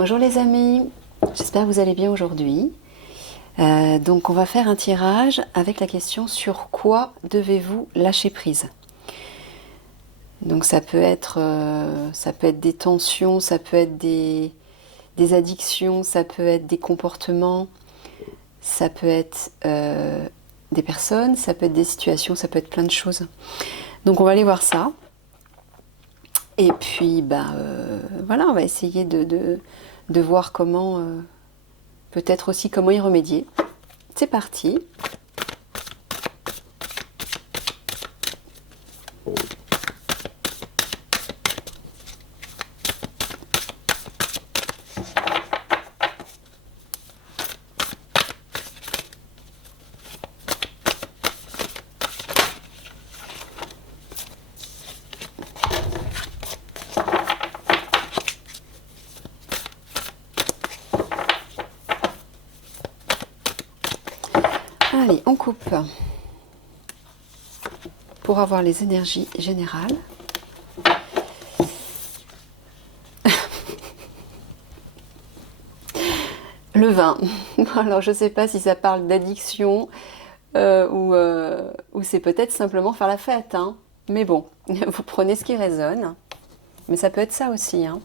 Bonjour les amis, j'espère que vous allez bien aujourd'hui. Donc on va faire un tirage avec la question sur quoi devez-vous lâcher prise. Donc ça peut être des tensions, ça peut être des addictions, ça peut être des comportements, ça peut être des personnes, ça peut être des situations, ça peut être plein de choses. Donc on va aller voir ça. Et puis voilà, on va essayer de voir comment, peut-être aussi comment y remédier. C'est parti. Allez, on coupe pour avoir les énergies générales. Le vin. Alors, je ne sais pas si ça parle d'addiction ou c'est peut-être simplement faire la fête, hein. Mais bon, vous prenez ce qui résonne. Mais ça peut être ça aussi, hein.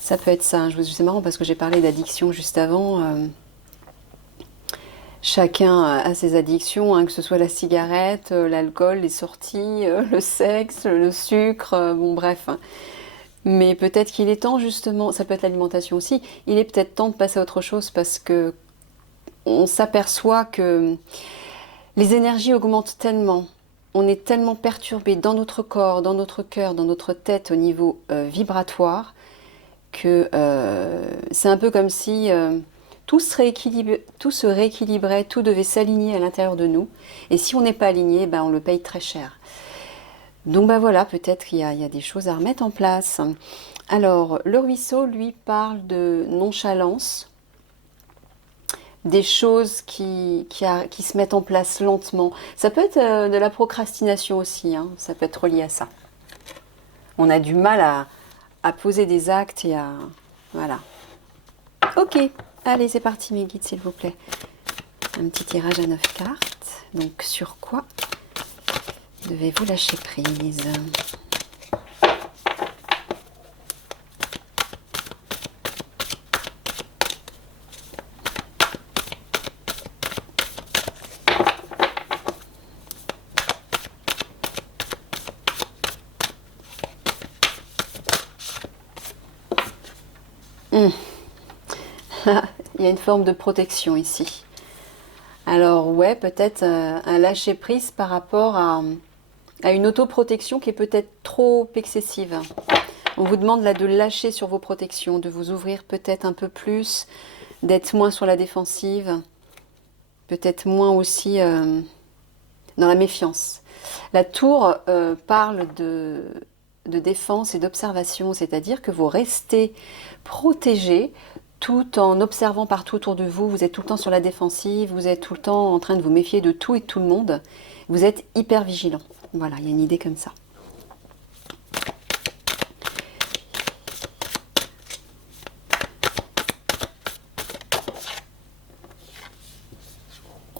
Ça peut être ça. C'est marrant parce que j'ai parlé d'addiction juste avant. Chacun a ses addictions, hein, que ce soit la cigarette, l'alcool, les sorties, le sexe, le sucre, bon bref. Mais peut-être qu'il est temps justement, ça peut être l'alimentation aussi, il est peut-être temps de passer à autre chose parce que on s'aperçoit que les énergies augmentent tellement, on est tellement perturbé dans notre corps, dans notre cœur, dans notre tête au niveau vibratoire que c'est un peu comme si tout se rééquilibrait, tout devait s'aligner à l'intérieur de nous. Et si on n'est pas aligné, ben, on le paye très cher. Donc ben voilà, peut-être qu'il y a des choses à remettre en place. Alors, le ruisseau, lui, parle de nonchalance, des choses qui se mettent en place lentement. Ça peut être de la procrastination aussi, hein, ça peut être lié à ça. On a du mal à poser des actes et à... Voilà. Ok, allez, c'est parti mes guides, s'il vous plaît. Un petit tirage à 9 cartes. Donc, sur quoi devez-vous lâcher prise? Il y a une forme de protection ici. Alors ouais, peut-être un lâcher-prise par rapport à une autoprotection qui est peut-être trop excessive. On vous demande là de lâcher sur vos protections, de vous ouvrir peut-être un peu plus, d'être moins sur la défensive, peut-être moins aussi dans la méfiance. La tour parle de défense et d'observation, c'est-à-dire que vous restez protégé tout en observant partout autour de vous. Vous êtes tout le temps sur la défensive, vous êtes tout le temps en train de vous méfier de tout et de tout le monde. Vous êtes hyper vigilant. Voilà, il y a une idée comme ça.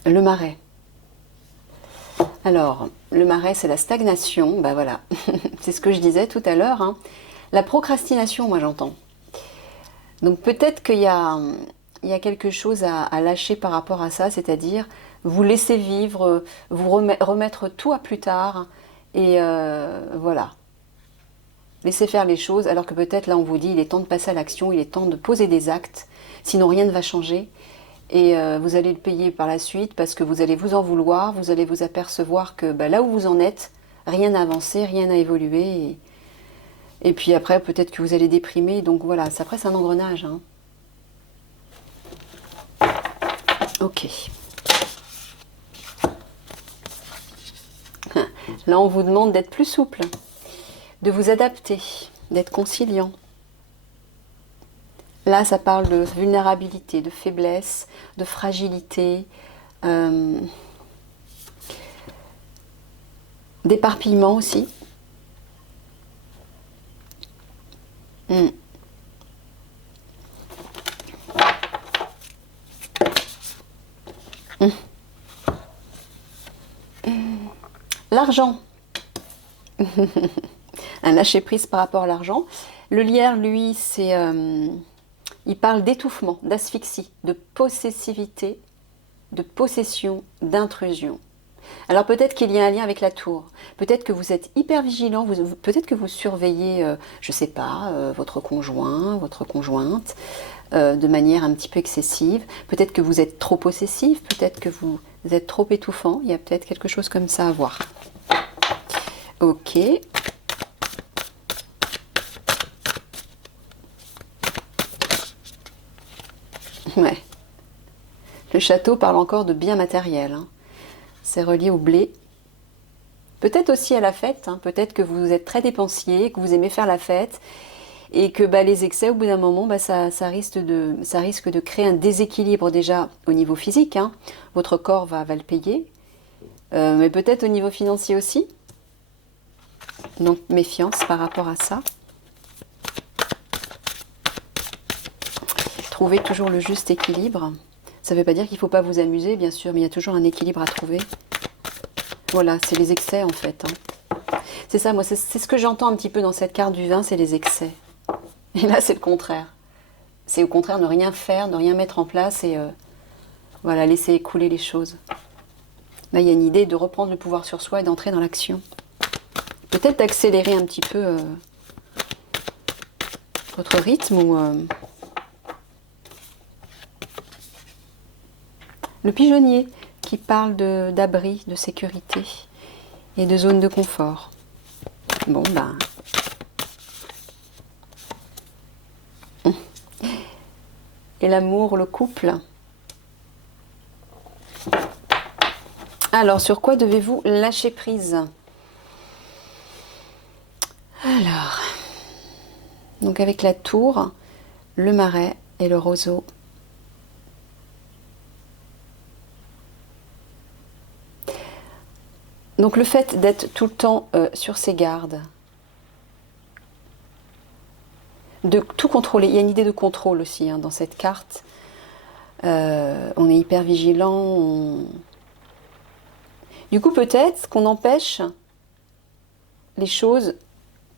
Le marais. Alors, le marais, c'est la stagnation. Ben voilà, c'est ce que je disais tout à l'heure, hein. La procrastination, moi j'entends. Donc peut-être il y a quelque chose à lâcher par rapport à ça, c'est-à-dire vous laisser vivre, vous remettre tout à plus tard, et voilà. Laissez faire les choses, alors que peut-être là on vous dit il est temps de passer à l'action, il est temps de poser des actes, sinon rien ne va changer. Et vous allez le payer par la suite parce que vous allez vous en vouloir, vous allez vous apercevoir que bah, là où vous en êtes, rien n'a avancé, rien n'a évolué. Et puis après, peut-être que vous allez déprimer. Donc voilà, après c'est un engrenage, hein. Ok. Là, on vous demande d'être plus souple, de vous adapter, d'être conciliant. Là, ça parle de vulnérabilité, de faiblesse, de fragilité, d'éparpillement aussi. L'argent. Un lâcher-prise par rapport à l'argent. Le lierre, lui, c'est, il parle d'étouffement, d'asphyxie, de possessivité, de possession, d'intrusion. Alors peut-être qu'il y a un lien avec la tour. Peut-être que vous êtes hyper vigilant, peut-être que vous surveillez, je ne sais pas, votre conjoint, votre conjointe, de manière un petit peu excessive. Peut-être que vous êtes trop possessif, peut-être que vous êtes trop étouffant. Il y a peut-être quelque chose comme ça à voir. Ok. Ouais. Le château parle encore de biens matériels. Hein. C'est relié au blé. Peut-être aussi à la fête. Hein. Peut-être que vous êtes très dépensier, que vous aimez faire la fête et que les excès, au bout d'un moment, ça risque de créer un déséquilibre déjà au niveau physique. Hein. Votre corps va le payer. Mais peut-être au niveau financier aussi. Donc méfiance par rapport à ça. Trouvez toujours le juste équilibre. Ça ne veut pas dire qu'il ne faut pas vous amuser, bien sûr, mais il y a toujours un équilibre à trouver. Voilà, c'est les excès en fait. Hein. C'est ça, moi, c'est ce que j'entends un petit peu dans cette carte du vin, c'est les excès. Et là, c'est le contraire. C'est au contraire ne rien faire, ne rien mettre en place et voilà, laisser écouler les choses. Là, il y a une idée de reprendre le pouvoir sur soi et d'entrer dans l'action. Peut-être d'accélérer un petit peu votre rythme ou... Le pigeonnier qui parle d'abri, de sécurité et de zone de confort. Bon, ben... Et l'amour, le couple. Alors, sur quoi devez-vous lâcher prise? Alors, donc avec la tour, le marais et le roseau. Donc le fait d'être tout le temps sur ses gardes, de tout contrôler, il y a une idée de contrôle aussi hein, dans cette carte. On est hyper vigilant. Du coup peut-être qu'on empêche les choses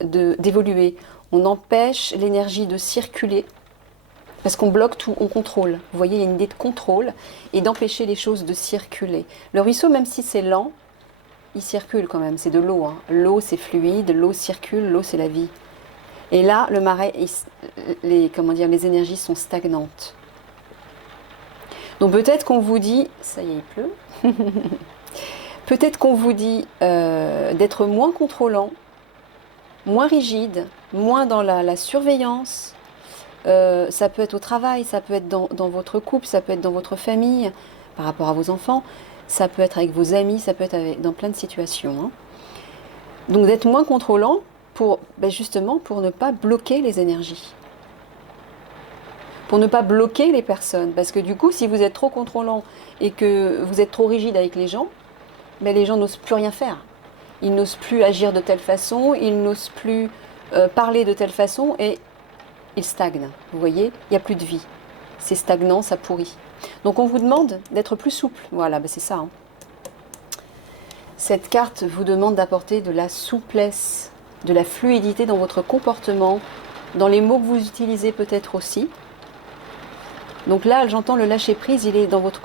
d'évoluer. On empêche l'énergie de circuler parce qu'on bloque tout, on contrôle. Vous voyez, il y a une idée de contrôle et d'empêcher les choses de circuler. Le ruisseau, même si c'est lent, il circule quand même, c'est de l'eau. Hein. L'eau, c'est fluide, l'eau circule, l'eau, c'est la vie. Et là, le marais, les énergies sont stagnantes. Donc peut-être qu'on vous dit, ça y est, il pleut. Peut-être qu'on vous dit d'être moins contrôlant, moins rigide, moins dans la surveillance. Ça peut être au travail, ça peut être dans votre couple, ça peut être dans votre famille, par rapport à vos enfants. Ça peut être avec vos amis, ça peut être dans plein de situations. Hein. Donc d'être moins contrôlant justement pour ne pas bloquer les énergies. Pour ne pas bloquer les personnes. Parce que du coup, si vous êtes trop contrôlant et que vous êtes trop rigide avec les gens, les gens n'osent plus rien faire. Ils n'osent plus agir de telle façon, ils n'osent plus parler de telle façon et ils stagnent. Vous voyez, il n'y a plus de vie. C'est stagnant, ça pourrit. Donc on vous demande d'être plus souple. Voilà, c'est ça. Hein. Cette carte vous demande d'apporter de la souplesse, de la fluidité dans votre comportement, dans les mots que vous utilisez peut-être aussi. Donc là, j'entends le lâcher-prise, il est dans votre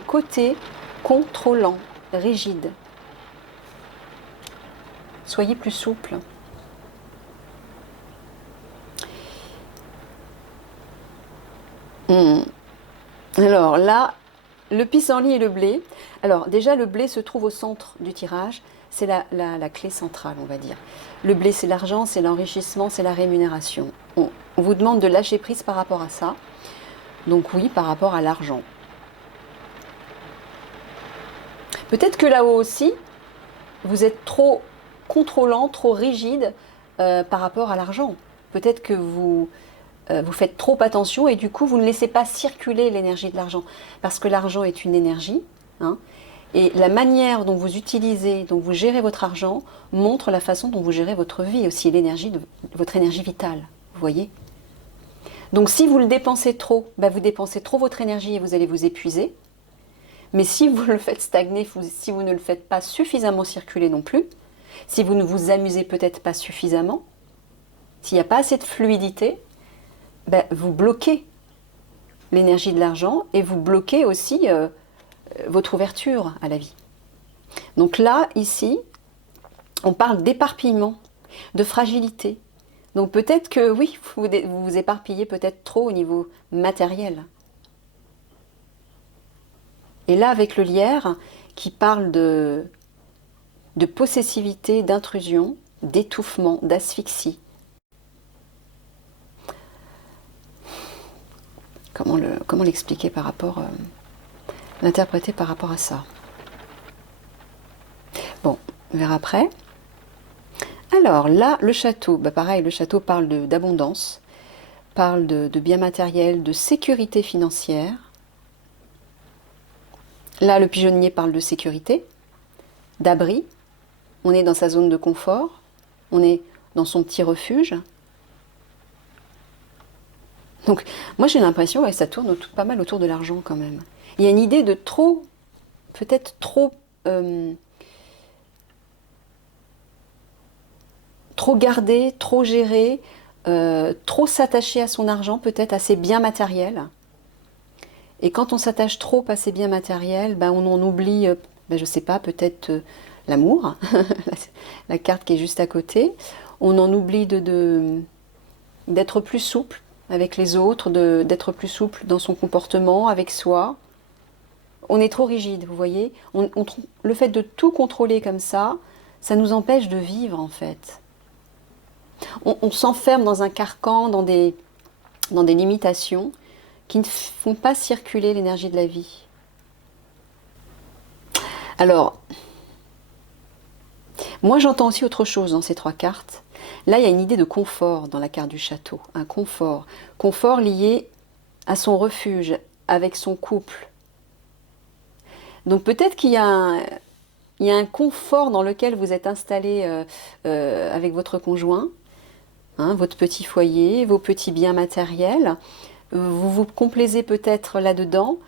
côté contrôlant, rigide. Soyez plus souple. Alors là, le pissenlit et le blé. Alors déjà, le blé se trouve au centre du tirage. C'est la clé centrale, on va dire. Le blé, c'est l'argent, c'est l'enrichissement, c'est la rémunération. On vous demande de lâcher prise par rapport à ça. Donc oui, par rapport à l'argent. Peut-être que là-haut aussi, vous êtes trop contrôlant, trop rigide par rapport à l'argent. Peut-être que vous faites trop attention et du coup, vous ne laissez pas circuler l'énergie de l'argent. Parce que l'argent est une énergie. Hein, et la manière dont vous utilisez, dont vous gérez votre argent, montre la façon dont vous gérez votre vie aussi, votre énergie vitale. Vous voyez ? Donc si vous le dépensez trop, vous dépensez trop votre énergie et vous allez vous épuiser. Mais si vous le faites stagner, si vous ne le faites pas suffisamment circuler non plus, si vous ne vous amusez peut-être pas suffisamment, s'il n'y a pas assez de fluidité, ben, vous bloquez l'énergie de l'argent et vous bloquez aussi votre ouverture à la vie. Donc là, ici, on parle d'éparpillement, de fragilité. Donc peut-être que oui, vous vous éparpillez peut-être trop au niveau matériel. Et là, avec le lierre, qui parle de possessivité, d'intrusion, d'étouffement, d'asphyxie. Comment l'expliquer par rapport, l'interpréter par rapport à ça? Bon, on verra après. Alors là, le château, bah pareil, le château parle d'abondance, parle de biens matériels, de sécurité financière. Là, le pigeonnier parle de sécurité, d'abri. On est dans sa zone de confort, on est dans son petit refuge. Donc, moi j'ai l'impression que ça tourne pas mal autour de l'argent quand même. Il y a une idée de trop, peut-être trop, trop garder, trop gérer, trop s'attacher à son argent, peut-être à ses biens matériels. Et quand on s'attache trop à ses biens matériels, ben on en oublie, ben je sais pas, peut-être l'amour, la carte qui est juste à côté. On en oublie d'être plus souple avec les autres, d'être plus souple dans son comportement, avec soi. On est trop rigide, vous voyez. Le fait de tout contrôler comme ça nous empêche de vivre en fait. On s'enferme dans un carcan, dans des limitations qui ne font pas circuler l'énergie de la vie. Alors, moi j'entends aussi autre chose dans ces trois cartes. Là, il y a une idée de confort dans la carte du château, un confort. Confort lié à son refuge, avec son couple. Donc peut-être qu'il y a un confort dans lequel vous êtes installé avec votre conjoint, hein, votre petit foyer, vos petits biens matériels. Vous vous complaisez peut-être là-dedans,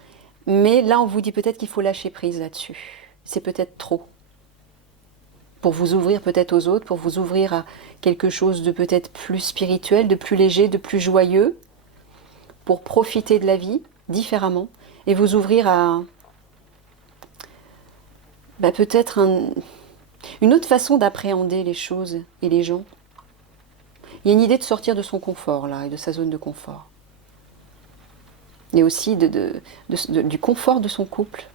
mais là on vous dit peut-être qu'il faut lâcher prise là-dessus. C'est peut-être trop. Pour vous ouvrir peut-être aux autres, pour vous ouvrir à quelque chose de peut-être plus spirituel, de plus léger, de plus joyeux, pour profiter de la vie différemment et vous ouvrir à peut-être une autre façon d'appréhender les choses et les gens. Il y a une idée de sortir de son confort là et de sa zone de confort. Et aussi du confort de son couple.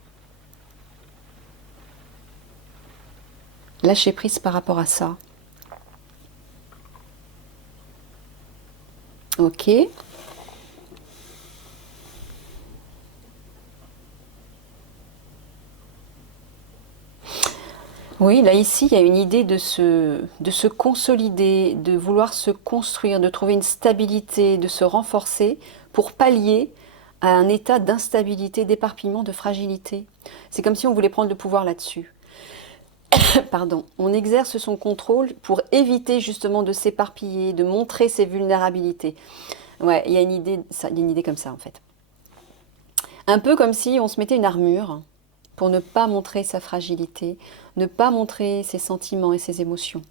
Lâcher prise par rapport à ça. Ok. Oui, là ici, il y a une idée de se consolider, de vouloir se construire, de trouver une stabilité, de se renforcer pour pallier à un état d'instabilité, d'éparpillement, de fragilité. C'est comme si on voulait prendre le pouvoir là-dessus. Pardon. On exerce son contrôle pour éviter justement de s'éparpiller, de montrer ses vulnérabilités. Ouais, il y a une idée comme ça en fait. Un peu comme si on se mettait une armure pour ne pas montrer sa fragilité, ne pas montrer ses sentiments et ses émotions.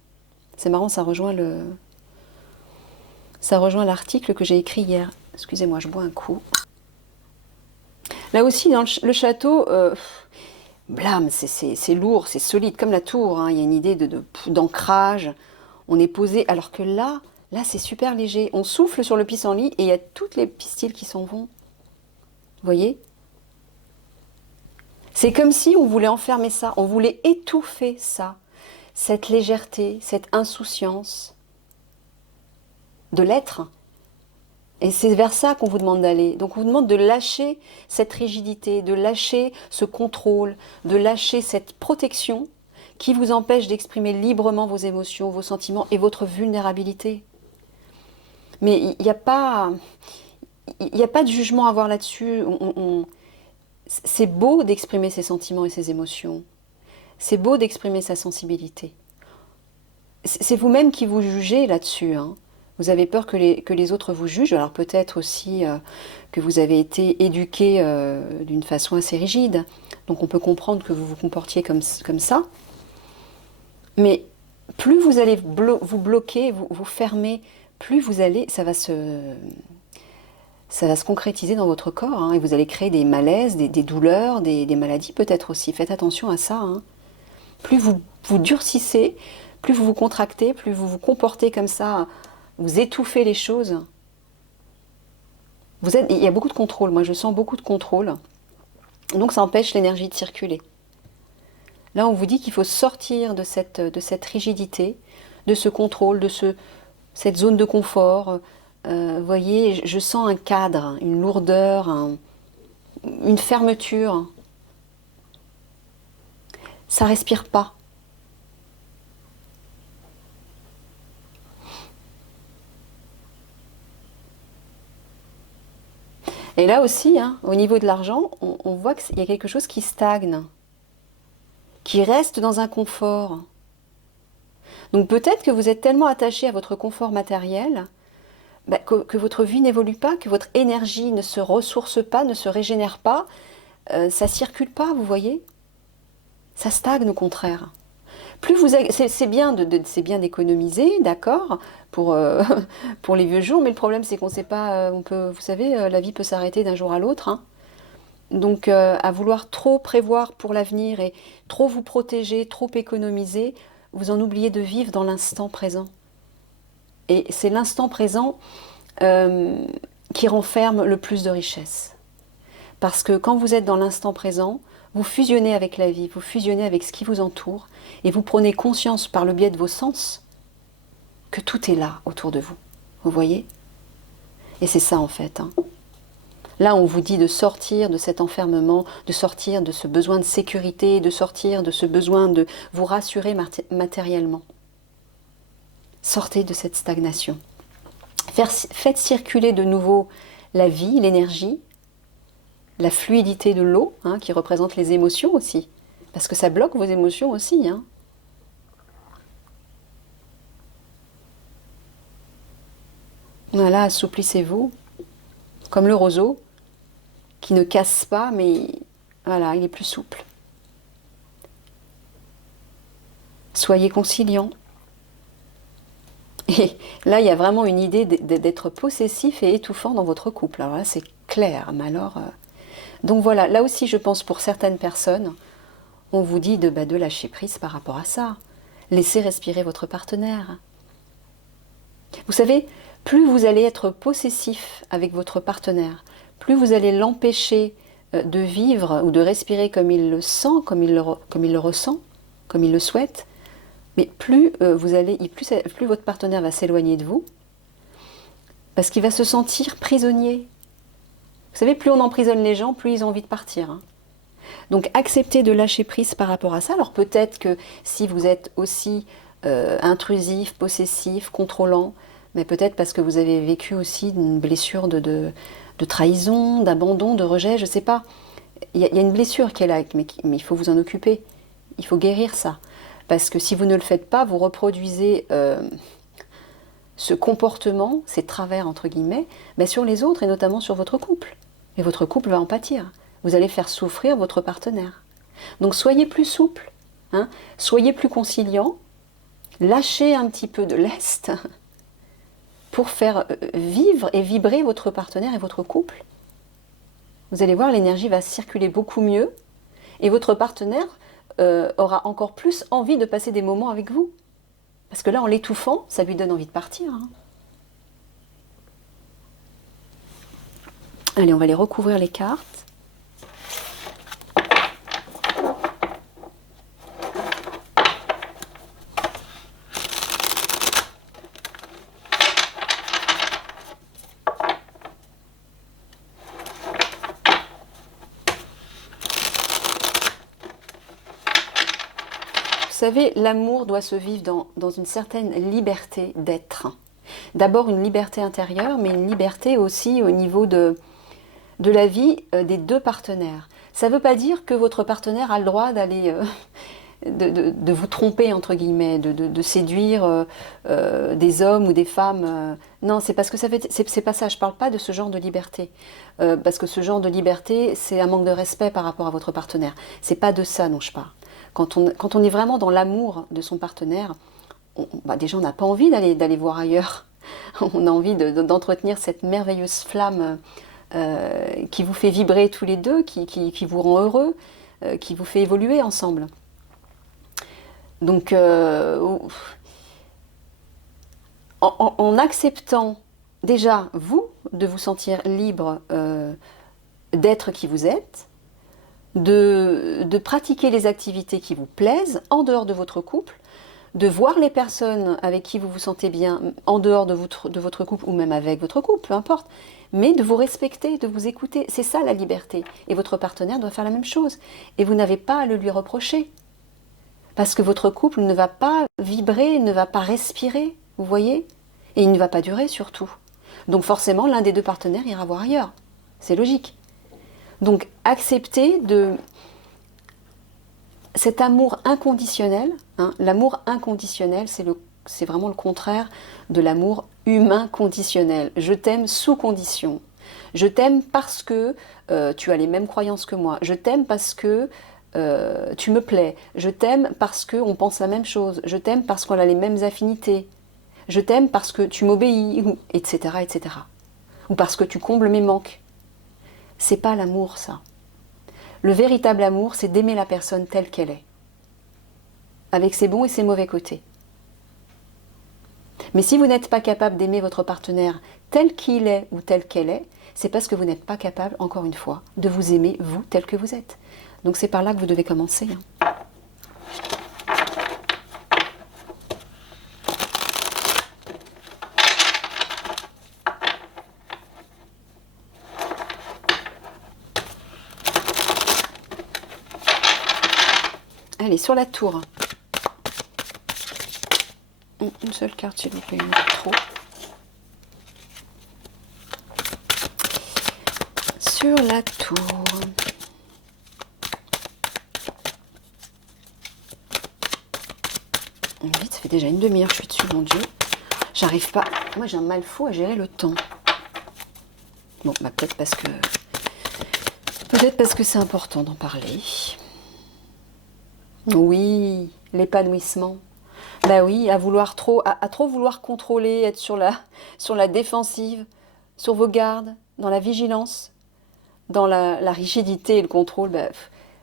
C'est marrant, ça rejoint l'article que j'ai écrit hier. Excusez-moi, je bois un coup. Là aussi, dans le château, blâme, c'est lourd, c'est solide, comme la tour. Hein. Il y a une idée d'ancrage. On est posé, alors que là c'est super léger. On souffle sur le pissenlit et il y a toutes les pistils qui s'en vont. Vous voyez ? C'est comme si on voulait enfermer ça, on voulait étouffer ça, cette légèreté, cette insouciance de l'être. Et c'est vers ça qu'on vous demande d'aller. Donc on vous demande de lâcher cette rigidité, de lâcher ce contrôle, de lâcher cette protection qui vous empêche d'exprimer librement vos émotions, vos sentiments et votre vulnérabilité. Mais il n'y a pas de jugement à avoir là-dessus. C'est beau d'exprimer ses sentiments et ses émotions. C'est beau d'exprimer sa sensibilité. C'est vous-même qui vous jugez là-dessus. Hein. Vous avez peur que les autres vous jugent. Alors peut-être aussi que vous avez été éduqué d'une façon assez rigide. Donc on peut comprendre que vous vous comportiez comme ça. Mais plus vous allez vous bloquer, vous fermer, plus vous allez, ça va se concrétiser dans votre corps, hein, et vous allez créer des malaises, des douleurs, des maladies peut-être aussi. Faites attention à ça, hein. Plus vous vous durcissez, plus vous vous contractez, plus vous vous comportez comme ça, vous étouffez les choses. Il y a beaucoup de contrôle, moi je sens beaucoup de contrôle. Donc ça empêche l'énergie de circuler. Là on vous dit qu'il faut sortir de cette rigidité, de ce contrôle, cette zone de confort. Vous voyez, je sens un cadre, une lourdeur, une fermeture. Ça respire pas. Et là aussi, hein, au niveau de l'argent, on voit qu'il y a quelque chose qui stagne, qui reste dans un confort. Donc peut-être que vous êtes tellement attaché à votre confort matériel, bah, que votre vie n'évolue pas, que votre énergie ne se ressource pas, ne se régénère pas, ça circule pas, vous voyez? Ça stagne au contraire. Plus vous, c'est bien d'économiser, d'accord, pour les vieux jours, mais le problème c'est qu'on ne sait pas, vous savez, la vie peut s'arrêter d'un jour à l'autre, hein. Donc à vouloir trop prévoir pour l'avenir et trop vous protéger, trop économiser, vous en oubliez de vivre dans l'instant présent. Et c'est l'instant présent qui renferme le plus de richesse. Parce que quand vous êtes dans l'instant présent, vous fusionnez avec la vie, vous fusionnez avec ce qui vous entoure, et vous prenez conscience par le biais de vos sens que tout est là autour de vous. Vous voyez? Et c'est ça en fait, hein. Là, on vous dit de sortir de cet enfermement, de sortir de ce besoin de sécurité, de sortir de ce besoin de vous rassurer matériellement. Sortez de cette stagnation. Faites circuler de nouveau la vie, l'énergie, la fluidité de l'eau, hein, qui représente les émotions aussi. Parce que ça bloque vos émotions aussi, hein. Voilà, assouplissez-vous. Comme le roseau, qui ne casse pas, mais voilà, il est plus souple. Soyez conciliant. Et là, il y a vraiment une idée d'être possessif et étouffant dans votre couple. Alors là, c'est clair, mais alors... Donc voilà, là aussi, je pense pour certaines personnes, on vous dit de lâcher prise par rapport à ça. Laissez respirer votre partenaire. Vous savez, plus vous allez être possessif avec votre partenaire, plus vous allez l'empêcher de vivre ou de respirer comme il le sent, comme il le ressent, comme il le souhaite, mais plus votre partenaire va s'éloigner de vous, parce qu'il va se sentir prisonnier. Vous savez, plus on emprisonne les gens, plus ils ont envie de partir, hein. Donc acceptez de lâcher prise par rapport à ça. Alors peut-être que si vous êtes aussi intrusif, possessif, contrôlant, mais peut-être parce que vous avez vécu aussi une blessure de trahison, d'abandon, de rejet, je ne sais pas. Il y a une blessure qui est là, mais il faut vous en occuper. Il faut guérir ça. Parce que si vous ne le faites pas, vous reproduisez ce comportement, ces travers entre guillemets, mais sur les autres et notamment sur votre couple. Et votre couple va en pâtir. Vous allez faire souffrir votre partenaire. Donc soyez plus souple, hein, soyez plus conciliant, lâchez un petit peu de lest pour faire vivre et vibrer votre partenaire et votre couple. Vous allez voir, l'énergie va circuler beaucoup mieux et votre partenaire aura encore plus envie de passer des moments avec vous. Parce que là, en l'étouffant, ça lui donne envie de partir, hein. Allez, on va aller recouvrir les cartes. Vous savez, l'amour doit se vivre dans une certaine liberté d'être. D'abord une liberté intérieure, mais une liberté aussi au niveau de la vie des deux partenaires. Ça ne veut pas dire que votre partenaire a le droit d'aller de vous tromper, entre guillemets, de séduire des hommes ou des femmes. Non, c'est parce que c'est pas ça, je parle pas de ce genre de liberté. Parce que ce genre de liberté, c'est un manque de respect par rapport à votre partenaire. C'est pas de ça dont je parle. Quand on est vraiment dans l'amour de son partenaire, déjà on n'a pas envie d'aller voir ailleurs. On a envie d'entretenir cette merveilleuse flamme qui vous fait vibrer tous les deux, qui vous rend heureux, qui vous fait évoluer ensemble. Donc, en acceptant déjà, vous, de vous sentir libre d'être qui vous êtes, de pratiquer les activités qui vous plaisent en dehors de votre couple, de voir les personnes avec qui vous vous sentez bien en dehors de votre couple ou même avec votre couple, peu importe, mais de vous respecter, de vous écouter. C'est ça la liberté. Et votre partenaire doit faire la même chose. Et vous n'avez pas à le lui reprocher. Parce que votre couple ne va pas vibrer, ne va pas respirer, vous voyez? Et il ne va pas durer surtout. Donc forcément, l'un des deux partenaires ira voir ailleurs. C'est logique. Donc acceptez cet amour inconditionnel, hein, l'amour inconditionnel, c'est vraiment le contraire de l'amour humain conditionnel. Je t'aime sous condition. Je t'aime parce que tu as les mêmes croyances que moi. Je t'aime parce que tu me plais. Je t'aime parce qu'on pense la même chose. Je t'aime parce qu'on a les mêmes affinités. Je t'aime parce que tu m'obéis, etc., etc. Ou parce que tu combles mes manques. C'est pas l'amour, ça. Le véritable amour, c'est d'aimer la personne telle qu'elle est, avec ses bons et ses mauvais côtés. Mais si vous n'êtes pas capable d'aimer votre partenaire tel qu'il est ou telle qu'elle est, c'est parce que vous n'êtes pas capable, encore une fois, de vous aimer, vous, tel que vous êtes. Donc c'est par là que vous devez commencer. Allez, sur la tour. Une seule carte, s'il vous plaît, une trop. Sur la tour. Vite, ça fait déjà une demi-heure que je suis dessus, mon Dieu. J'arrive pas. Moi, j'ai un mal fou à gérer le temps. Bon, bah, peut-être parce que c'est important d'en parler. Oui, l'épanouissement. Bah oui, à trop vouloir contrôler, être sur la défensive, sur vos gardes, dans la vigilance, dans la rigidité et le contrôle, bah,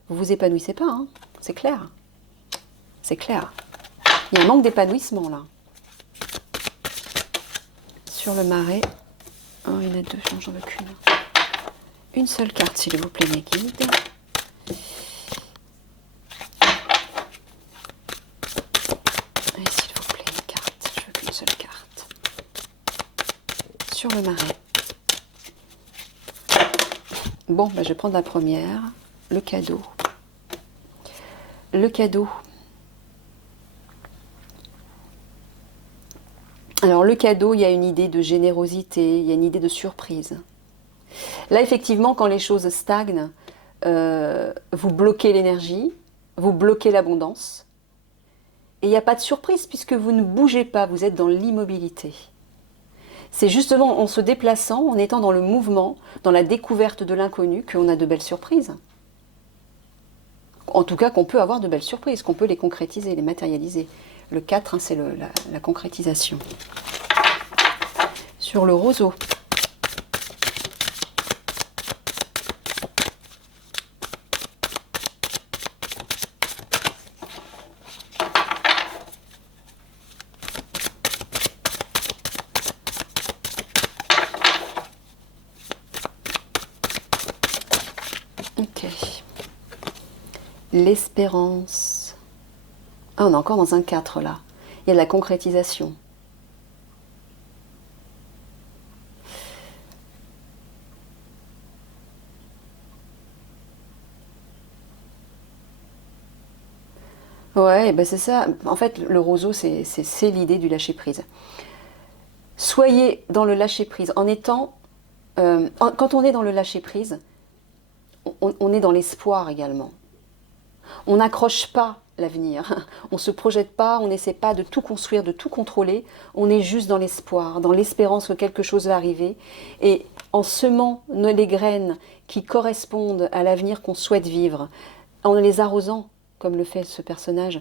vous vous épanouissez pas, hein, c'est clair. C'est clair. Il y a un manque d'épanouissement là. Sur le marais, oh, il y en a deux, j'en veux qu'une. Une seule carte, s'il vous plaît, mes guides. Sur le marais. Bon, bah, je vais prendre la première, le cadeau. Le cadeau. Alors le cadeau, il y a une idée de générosité, il y a une idée de surprise. Là, effectivement, quand les choses stagnent, vous bloquez l'énergie, vous bloquez l'abondance. Et il n'y a pas de surprise puisque vous ne bougez pas, vous êtes dans l'immobilité. C'est justement en se déplaçant, en étant dans le mouvement, dans la découverte de l'inconnu, qu'on a de belles surprises. En tout cas, qu'on peut avoir de belles surprises, qu'on peut les concrétiser, les matérialiser. Le 4, hein, c'est la concrétisation. Sur le roseau. Ok. L'espérance. Ah, on est encore dans un 4 là. Il y a de la concrétisation. Ouais, ben c'est ça. En fait, le roseau, c'est l'idée du lâcher-prise. Soyez dans le lâcher-prise. Quand on est dans le lâcher-prise, on est dans l'espoir également. On n'accroche pas l'avenir. On ne se projette pas, on n'essaie pas de tout construire, de tout contrôler. On est juste dans l'espoir, dans l'espérance que quelque chose va arriver. Et en semant les graines qui correspondent à l'avenir qu'on souhaite vivre, en les arrosant, comme le fait ce personnage,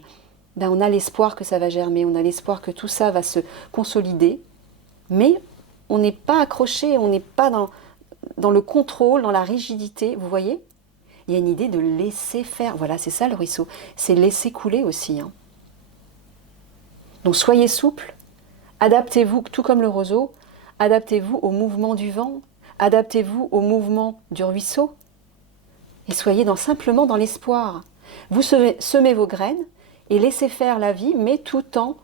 ben on a l'espoir que ça va germer, on a l'espoir que tout ça va se consolider. Mais on n'est pas accroché, on n'est pas dans le contrôle, dans la rigidité, vous voyez? Il y a une idée de laisser faire. Voilà, c'est ça le ruisseau. C'est laisser couler aussi. Hein. Donc soyez souple, adaptez-vous, tout comme le roseau, adaptez-vous au mouvement du vent, adaptez-vous au mouvement du ruisseau, et soyez simplement dans l'espoir. Vous semez vos graines et laissez faire la vie, mais tout en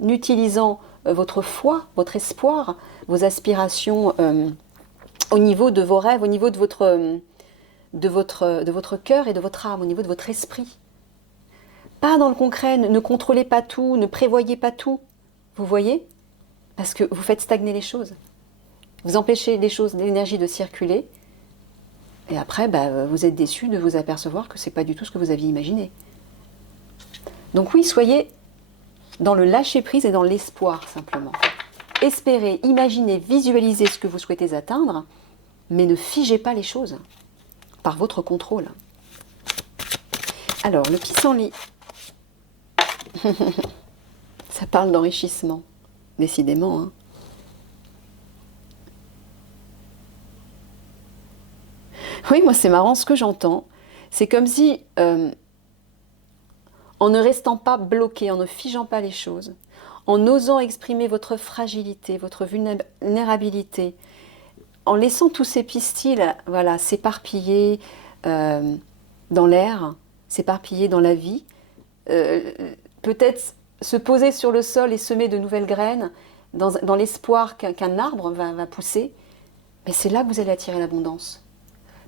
utilisant votre foi, votre espoir, vos aspirations au niveau de vos rêves, au niveau de votre cœur et de votre âme, au niveau de votre esprit. Pas dans le concret, ne contrôlez pas tout, ne prévoyez pas tout. Vous voyez? Parce que vous faites stagner les choses. Vous empêchez les choses, l'énergie de circuler. Et après, vous êtes déçu de vous apercevoir que ce n'est pas du tout ce que vous aviez imaginé. Donc oui, soyez dans le lâcher-prise et dans l'espoir, simplement. Espérez, imaginez, visualisez ce que vous souhaitez atteindre, mais ne figez pas les choses par votre contrôle. Alors, le pissenlit. Ça parle d'enrichissement, décidément. Hein. Oui, moi c'est marrant, ce que j'entends, c'est comme si, en ne restant pas bloqué, en ne figeant pas les choses, en osant exprimer votre fragilité, votre vulnérabilité, en laissant tous ces pistils voilà, s'éparpiller dans l'air, s'éparpiller dans la vie, peut-être se poser sur le sol et semer de nouvelles graines dans l'espoir qu'un arbre va pousser, mais c'est là que vous allez attirer l'abondance.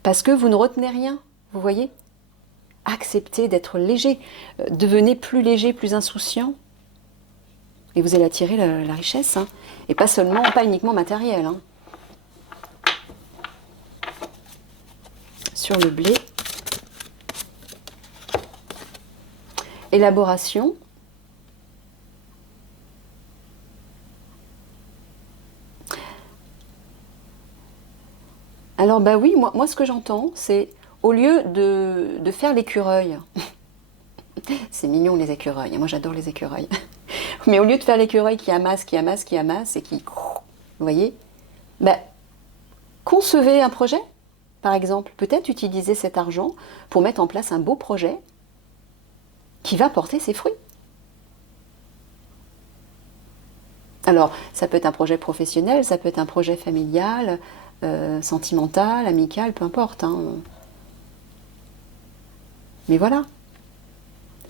Parce que vous ne retenez rien, vous voyez? Acceptez d'être léger, devenez plus léger, plus insouciant, et vous allez attirer la richesse, hein. Et pas uniquement matérielle. Hein. Sur le blé, élaboration. Alors oui, moi ce que j'entends, c'est au lieu de faire l'écureuil, c'est mignon les écureuils, moi j'adore les écureuils, mais au lieu de faire l'écureuil qui amasse et qui, vous voyez, concevez un projet, par exemple, peut-être utiliser cet argent pour mettre en place un beau projet qui va porter ses fruits. Alors, ça peut être un projet professionnel, ça peut être un projet familial, sentimental, amical, peu importe. Hein. Mais voilà.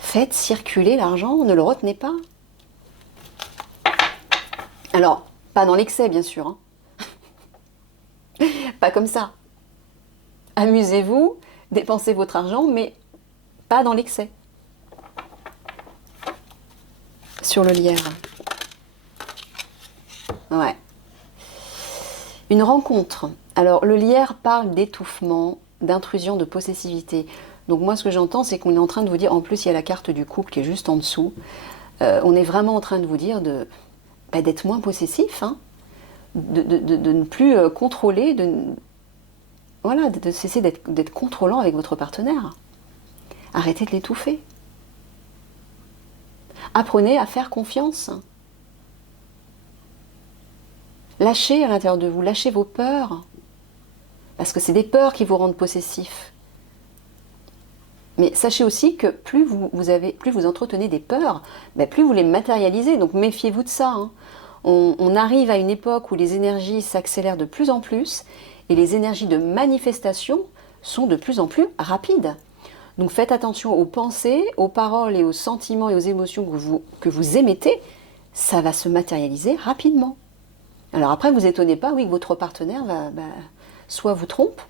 Faites circuler l'argent, ne le retenez pas. Alors, pas dans l'excès, bien sûr. Hein. Pas comme ça. Amusez-vous, dépensez votre argent, mais pas dans l'excès. Sur le lierre. Ouais. Une rencontre. Alors, le lierre parle d'étouffement, d'intrusion, de possessivité. Donc moi, ce que j'entends, c'est qu'on est en train de vous dire, en plus, il y a la carte du couple qui est juste en dessous. On est vraiment en train de vous dire d'être moins possessif, hein, de ne plus contrôler, de cesser d'être contrôlant avec votre partenaire. Arrêtez de l'étouffer. Apprenez à faire confiance. Lâchez à l'intérieur de vous, lâchez vos peurs. Parce que c'est des peurs qui vous rendent possessif. Mais sachez aussi que plus vous entretenez des peurs, plus vous les matérialisez. Donc méfiez-vous de ça. Hein. On arrive à une époque où les énergies s'accélèrent de plus en plus et les énergies de manifestation sont de plus en plus rapides. Donc faites attention aux pensées, aux paroles et aux sentiments et aux émotions que vous émettez. Ça va se matérialiser rapidement. Alors après, vous étonnez pas, oui, que votre partenaire soit vous trompe,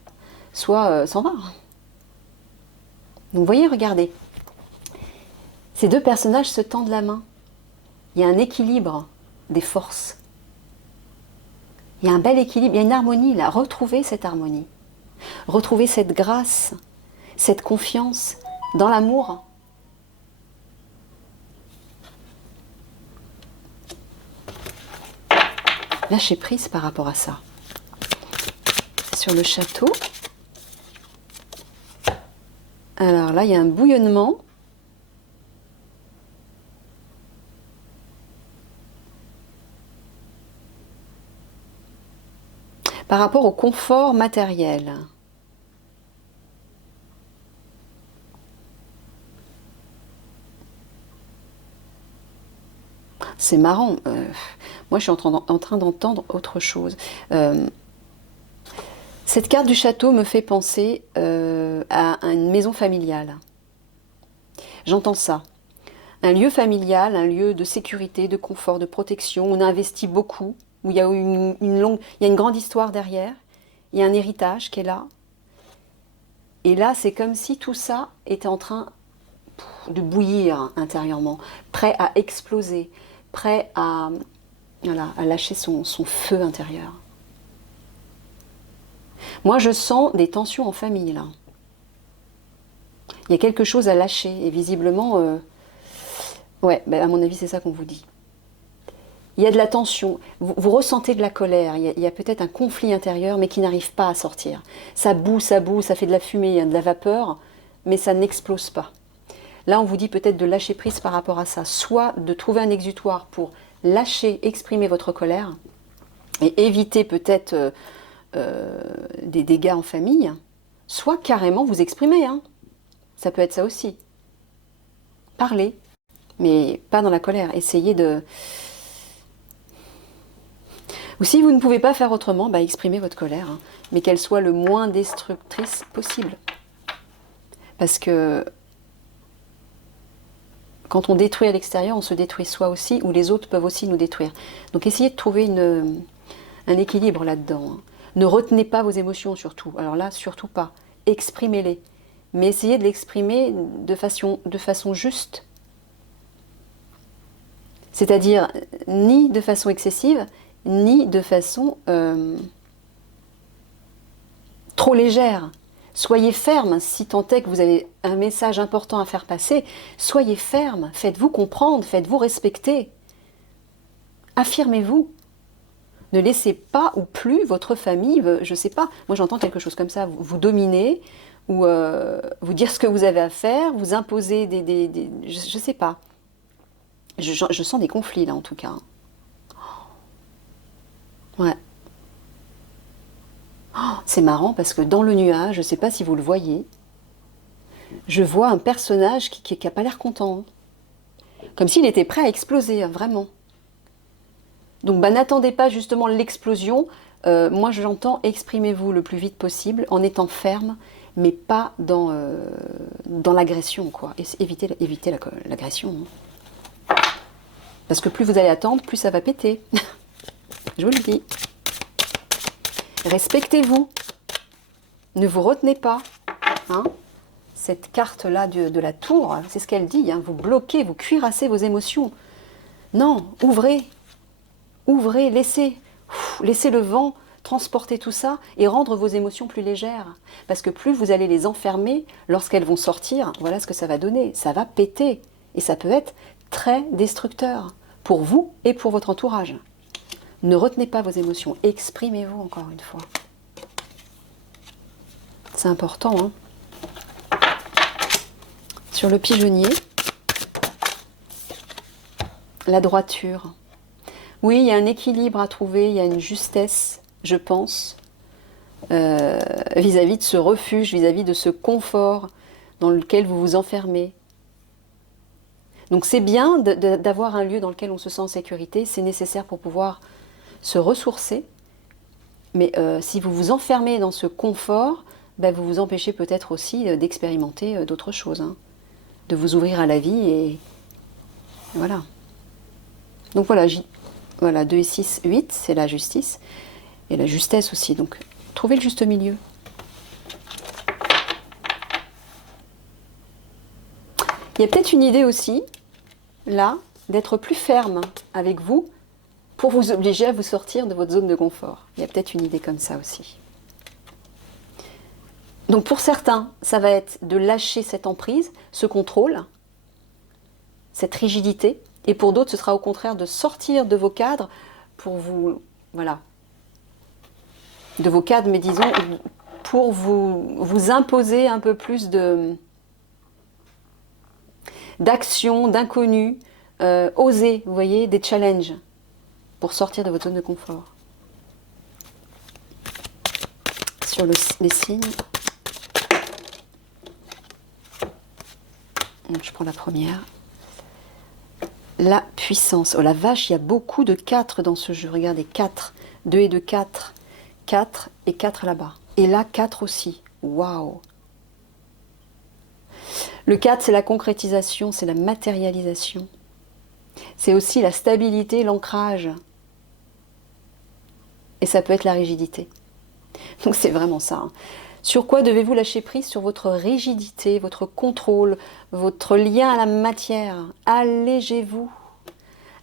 soit s'en va. Donc vous voyez, regardez. Ces deux personnages se tendent la main. Il y a un équilibre des forces. Il y a un bel équilibre, il y a une harmonie là. Retrouvez cette harmonie. Retrouvez cette grâce, cette confiance dans l'amour. Lâcher prise par rapport à ça. Sur le château. Alors là, il y a un bouillonnement. Par rapport au confort matériel. C'est marrant. Moi, je suis en train d'entendre autre chose. Cette carte du château me fait penser à une maison familiale. J'entends ça. Un lieu familial, un lieu de sécurité, de confort, de protection. On a investi beaucoup, où il y a il y a une grande histoire derrière. Il y a un héritage qui est là. Et là, c'est comme si tout ça était en train de bouillir intérieurement, prêt à exploser, prêt à, voilà, à lâcher son feu intérieur. Moi, je sens des tensions en famille, là. Il y a quelque chose à lâcher, et visiblement, ouais, ben à mon avis, c'est ça qu'on vous dit. Il y a de la tension, vous ressentez de la colère, il y a peut-être un conflit intérieur, mais qui n'arrive pas à sortir. Ça boue, ça fait de la fumée, il y a de la vapeur, mais ça n'explose pas. Là, on vous dit peut-être de lâcher prise par rapport à ça, soit de trouver un exutoire pour lâcher, exprimer votre colère, et éviter peut-être des dégâts en famille, soit carrément vous exprimer. Hein. Ça peut être ça aussi. Parler, mais pas dans la colère. Essayez de... Ou si vous ne pouvez pas faire autrement, bah, exprimez votre colère, hein, mais qu'elle soit le moins destructrice possible. Parce que quand on détruit à l'extérieur, on se détruit soi aussi, ou les autres peuvent aussi nous détruire. Donc essayez de trouver un équilibre là-dedans. Hein. Ne retenez pas vos émotions surtout. Alors là, surtout pas. Exprimez-les. Mais essayez de l'exprimer de façon juste. C'est-à-dire ni de façon excessive, ni de façon trop légère. Soyez ferme, si tant est que vous avez un message important à faire passer, soyez ferme, faites-vous comprendre, faites-vous respecter. Affirmez-vous. Ne laissez pas ou plus votre famille, je ne sais pas, moi j'entends quelque chose comme ça, vous dominer, ou vous dire ce que vous avez à faire, vous imposer je ne sais pas. Je sens des conflits là en tout cas. Ouais. Oh, c'est marrant parce que dans le nuage, je ne sais pas si vous le voyez, je vois un personnage qui n'a pas l'air content. Hein. Comme s'il était prêt à exploser, hein, vraiment. Donc bah, n'attendez pas justement l'explosion. Moi j'entends exprimez-vous le plus vite possible en étant ferme, mais pas dans l'agression, quoi. Et évitez l'agression. Hein. Parce que plus vous allez attendre, plus ça va péter. Je vous le dis. Respectez-vous. Ne vous retenez pas. Hein. Cette carte-là de la tour, c'est ce qu'elle dit. Hein. Vous bloquez, vous cuirassez vos émotions. Non, ouvrez. Ouvrez, laissez le vent transporter tout ça et rendre vos émotions plus légères. Parce que plus vous allez les enfermer, lorsqu'elles vont sortir, voilà ce que ça va donner. Ça va péter. Et ça peut être très destructeur pour vous et pour votre entourage. Ne retenez pas vos émotions. Exprimez-vous encore une fois. C'est important. Hein. Sur le pigeonnier, la droiture. Oui, il y a un équilibre à trouver, il y a une justesse, je pense, vis-à-vis de ce refuge, vis-à-vis de ce confort dans lequel vous vous enfermez. Donc c'est bien d'avoir un lieu dans lequel on se sent en sécurité, c'est nécessaire pour pouvoir se ressourcer, mais si vous vous enfermez dans ce confort, ben vous vous empêchez peut-être aussi d'expérimenter d'autres choses, hein, de vous ouvrir à la vie, et voilà. Donc voilà, voilà, 2 et 6, 8, c'est la justice. Et la justesse aussi. Donc, trouvez le juste milieu. Il y a peut-être une idée aussi, là, d'être plus ferme avec vous pour vous obliger à vous sortir de votre zone de confort. Il y a peut-être une idée comme ça aussi. Donc, pour certains, ça va être de lâcher cette emprise, ce contrôle, cette rigidité. Et pour d'autres, ce sera au contraire de sortir de vos cadres pour vous voilà, de vos cadres, mais disons, pour vous imposer un peu plus d'action, d'inconnu, oser, vous voyez, des challenges pour sortir de votre zone de confort. Sur les signes, donc je prends la première. La puissance. Oh la vache, il y a beaucoup de 4 dans ce jeu. Regardez, 4, 2 et 2, 4. 4 et 4 là-bas. Et là, 4 aussi. Waouh! Le 4, c'est la concrétisation, c'est la matérialisation. C'est aussi la stabilité, l'ancrage. Et ça peut être la rigidité. Donc c'est vraiment ça. Hein. Sur quoi devez-vous lâcher prise? Sur votre rigidité, votre contrôle, votre lien à la matière. Allégez-vous.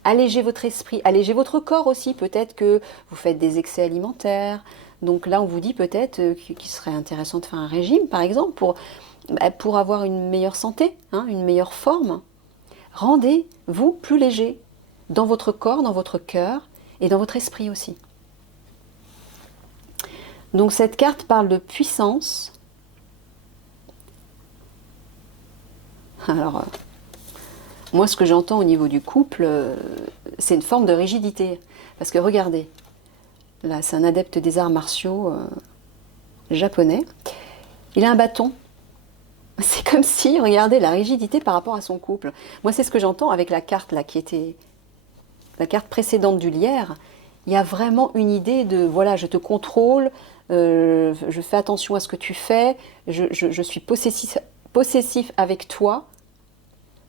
Allégez votre esprit, allégez votre corps aussi. Peut-être que vous faites des excès alimentaires. Donc là, on vous dit peut-être qu'il serait intéressant de faire un régime, par exemple, pour avoir une meilleure santé, hein, une meilleure forme. Rendez-vous plus léger dans votre corps, dans votre cœur et dans votre esprit aussi. Donc cette carte parle de puissance. Alors, moi ce que j'entends au niveau du couple, c'est une forme de rigidité. Parce que regardez, là c'est un adepte des arts martiaux japonais. Il a un bâton. C'est comme si, regardez, la rigidité par rapport à son couple. Moi c'est ce que j'entends avec la carte là qui était la carte précédente du lierre. Il y a vraiment une idée de, voilà, je te contrôle, je fais attention à ce que tu fais, je suis possessif avec toi.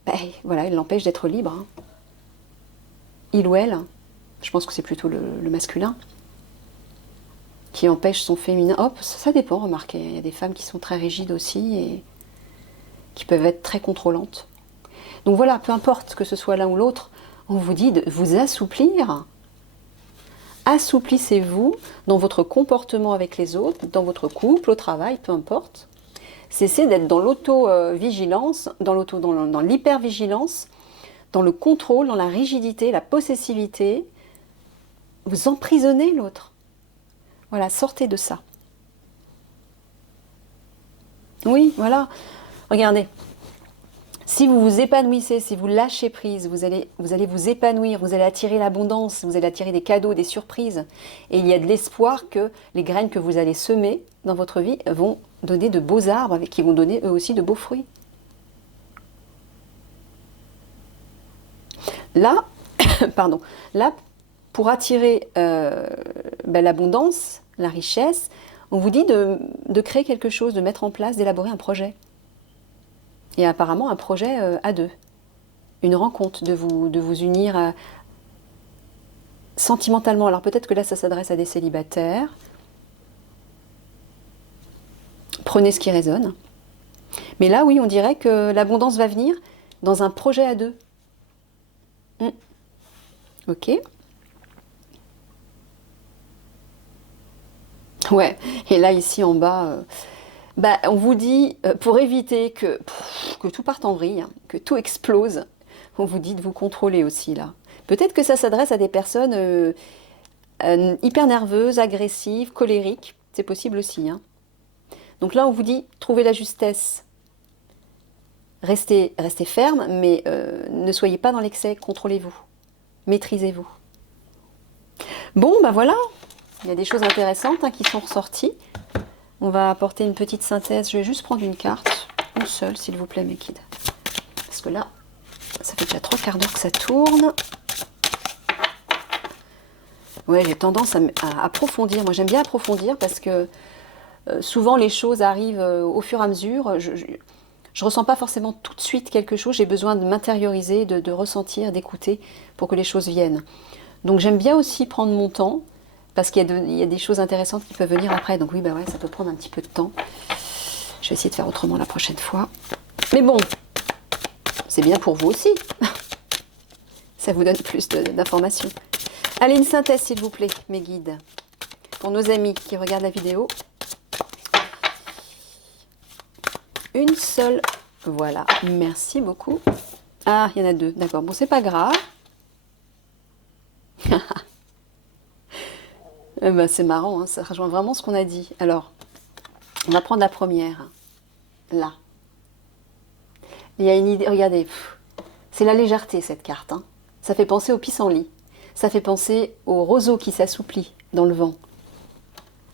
Ben, voilà, il l'empêche d'être libre. Hein. Il ou elle, je pense que c'est plutôt le masculin, qui empêche son féminin. Hop, ça dépend, remarquez. Il y a des femmes qui sont très rigides aussi et qui peuvent être très contrôlantes. Donc voilà, peu importe que ce soit l'un ou l'autre, on vous dit de vous assouplir. Assouplissez-vous dans votre comportement avec les autres, dans votre couple, au travail, peu importe. Cessez d'être dans l'auto-vigilance, dans l'hypervigilance, dans le contrôle, dans la rigidité, la possessivité. Vous emprisonnez l'autre. Voilà, sortez de ça. Oui, voilà. Regardez. Si vous vous épanouissez, si vous lâchez prise, vous allez vous épanouir, vous allez attirer l'abondance, vous allez attirer des cadeaux, des surprises. Et il y a de l'espoir que les graines que vous allez semer dans votre vie vont donner de beaux arbres qui vont donner eux aussi de beaux fruits. Là, pardon, là, pour attirer l'abondance, la richesse, on vous dit de créer quelque chose, de mettre en place, d'élaborer un projet. Et apparemment un projet à deux, une rencontre, de vous unir sentimentalement. Alors peut-être que là ça s'adresse à des célibataires. Prenez ce qui résonne. Mais là oui, on dirait que l'abondance va venir dans un projet à deux. Ok. Ouais, et là ici en bas... on vous dit, pour éviter que tout parte en vrille, hein, que tout explose, on vous dit de vous contrôler aussi là. Peut-être que ça s'adresse à des personnes hyper nerveuses, agressives, colériques, c'est possible aussi. Hein. Donc là, on vous dit, trouvez la justesse. Restez ferme, mais ne soyez pas dans l'excès, contrôlez-vous, maîtrisez-vous. Bon, voilà, il y a des choses intéressantes qui sont ressorties. On va apporter une petite synthèse. Je vais juste prendre une carte, une seule, s'il vous plaît, mes kids. Parce que là, ça fait déjà 3 quarts d'heure que ça tourne. Ouais, j'ai tendance à approfondir. Moi, j'aime bien approfondir parce que souvent, les choses arrivent au fur et à mesure. Je ne ressens pas forcément tout de suite quelque chose. J'ai besoin de m'intérioriser, de ressentir, d'écouter pour que les choses viennent. Donc, j'aime bien aussi prendre mon temps. Parce qu'il y a des choses intéressantes qui peuvent venir après. Donc oui, ouais, ça peut prendre un petit peu de temps. Je vais essayer de faire autrement la prochaine fois. Mais bon, c'est bien pour vous aussi. Ça vous donne plus d'informations. Allez, une synthèse s'il vous plaît, mes guides. Pour nos amis qui regardent la vidéo. Une seule. Voilà, merci beaucoup. Ah, il y en a 2, d'accord. Bon, c'est pas grave. Eh ben, c'est marrant, hein, ça rejoint vraiment ce qu'on a dit. Alors, on va prendre la première, là. Il y a une idée, regardez, c'est la légèreté cette carte, hein. Ça fait penser au pissenlit. Ça fait penser au roseau qui s'assouplit dans le vent.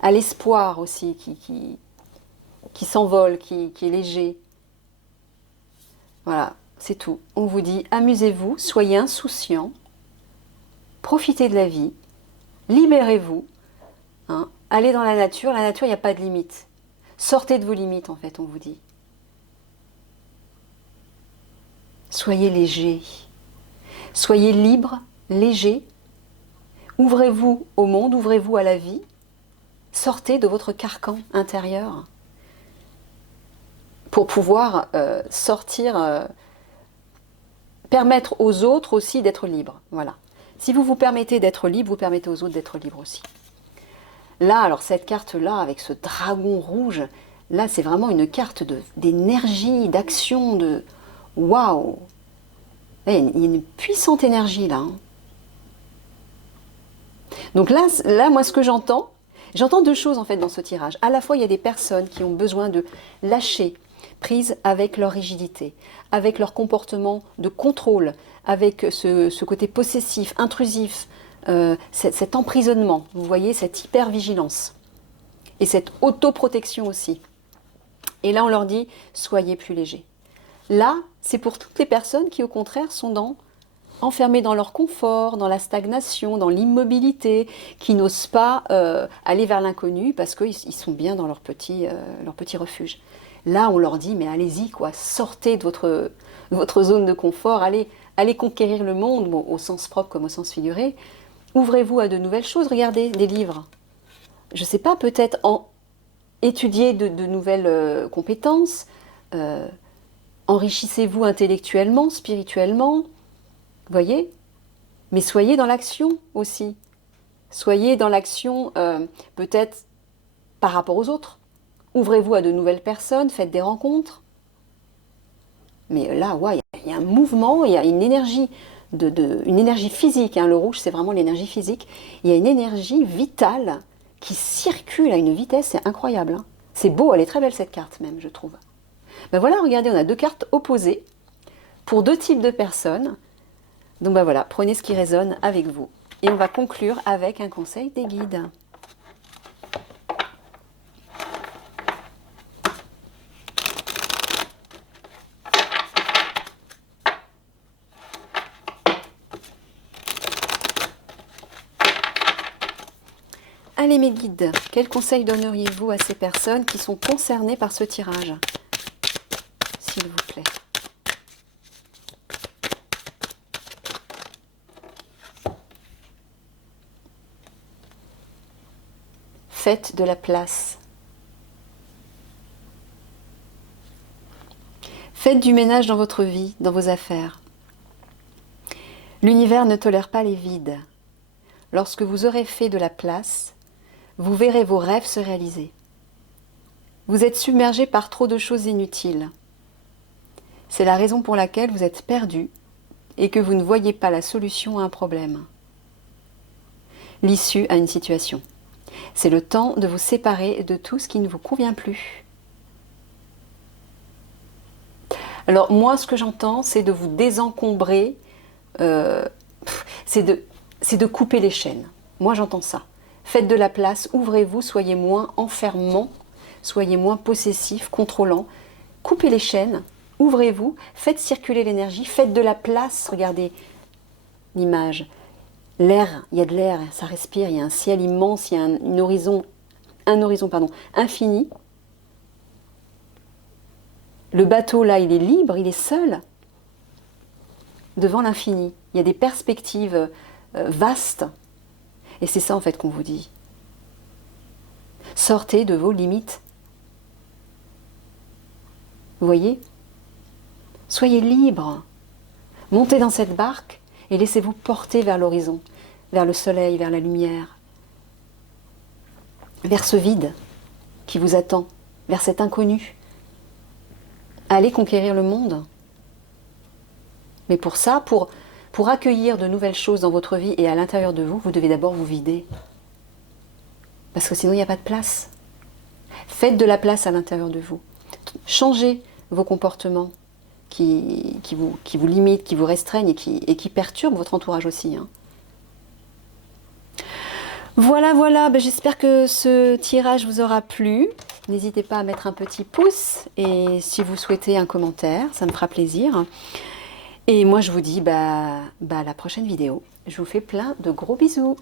À l'espoir aussi qui s'envole, qui est léger. Voilà, c'est tout. On vous dit, amusez-vous, soyez insouciants, profitez de la vie, libérez-vous, hein. Allez dans la nature, il n'y a pas de limite. Sortez de vos limites, en fait, on vous dit. Soyez léger, soyez libre, léger. Ouvrez-vous au monde, ouvrez-vous à la vie. Sortez de votre carcan intérieur pour pouvoir sortir, permettre aux autres aussi d'être libres. Voilà. Si vous vous permettez d'être libre, vous permettez aux autres d'être libres aussi. Là, alors cette carte-là, avec ce dragon rouge, là, c'est vraiment une carte d'énergie, d'action, de... Waouh! Il y a une puissante énergie là, hein. Donc là, moi, ce que j'entends deux choses en fait dans ce tirage. À la fois, il y a des personnes qui ont besoin de lâcher prise avec leur rigidité, avec leur comportement de contrôle, avec ce côté possessif, intrusif, cet emprisonnement, vous voyez, cette hypervigilance et cette autoprotection aussi. Et là, on leur dit, soyez plus légers. Là, c'est pour toutes les personnes qui, au contraire, sont enfermés dans leur confort, dans la stagnation, dans l'immobilité, qui n'osent pas aller vers l'inconnu parce qu'ils sont bien dans leur petit refuge. Là, on leur dit, mais allez-y, quoi, sortez de votre zone de confort, allez conquérir le monde, bon, au sens propre comme au sens figuré. Ouvrez-vous à de nouvelles choses, regardez des livres. Je ne sais pas, peut-être étudier de nouvelles compétences, enrichissez-vous intellectuellement, spirituellement, vous voyez? Mais soyez dans l'action aussi. Soyez dans l'action peut-être par rapport aux autres. Ouvrez-vous à de nouvelles personnes, faites des rencontres. Mais là, ouais, il y a un mouvement, il y a une énergie, une énergie physique, hein. Le rouge, c'est vraiment l'énergie physique. Il y a une énergie vitale qui circule à une vitesse, c'est incroyable, hein. C'est beau, elle est très belle cette carte même, je trouve. Ben voilà, regardez, on a deux cartes opposées pour deux types de personnes. Donc ben voilà, prenez ce qui résonne avec vous. Et on va conclure avec un conseil des guides. Allez mes guides, quel conseil donneriez-vous à ces personnes qui sont concernées par ce tirage, s'il vous plaît? Faites de la place. Faites du ménage dans votre vie, dans vos affaires. L'univers ne tolère pas les vides. Lorsque vous aurez fait de la place, vous verrez vos rêves se réaliser. Vous êtes submergé par trop de choses inutiles. C'est la raison pour laquelle vous êtes perdu et que vous ne voyez pas la solution à un problème. L'issue à une situation. C'est le temps de vous séparer de tout ce qui ne vous convient plus. Alors moi, ce que j'entends, c'est de vous désencombrer, c'est de couper les chaînes. Moi, j'entends ça. Faites de la place, ouvrez-vous, soyez moins enfermant, soyez moins possessif, contrôlant. Coupez les chaînes, ouvrez-vous, faites circuler l'énergie, faites de la place. Regardez l'image. L'air, il y a de l'air, ça respire, il y a un ciel immense, il y a un horizon infini. Le bateau là, il est libre, il est seul devant l'infini. Il y a des perspectives vastes. Et c'est ça en fait qu'on vous dit. Sortez de vos limites. Vous voyez? Soyez libre. Montez dans cette barque et laissez-vous porter vers l'horizon, vers le soleil, vers la lumière, vers ce vide qui vous attend, vers cet inconnu. Allez conquérir le monde. Mais pour ça, pour accueillir de nouvelles choses dans votre vie et à l'intérieur de vous, vous devez d'abord vous vider. Parce que sinon, il n'y a pas de place. Faites de la place à l'intérieur de vous. Changez vos comportements qui vous limitent, qui vous restreignent et qui perturbent votre entourage aussi. Hein. Voilà, voilà, ben, j'espère que ce tirage vous aura plu. N'hésitez pas à mettre un petit pouce et si vous souhaitez un commentaire, ça me fera plaisir. Et moi, je vous dis à la prochaine vidéo. Je vous fais plein de gros bisous.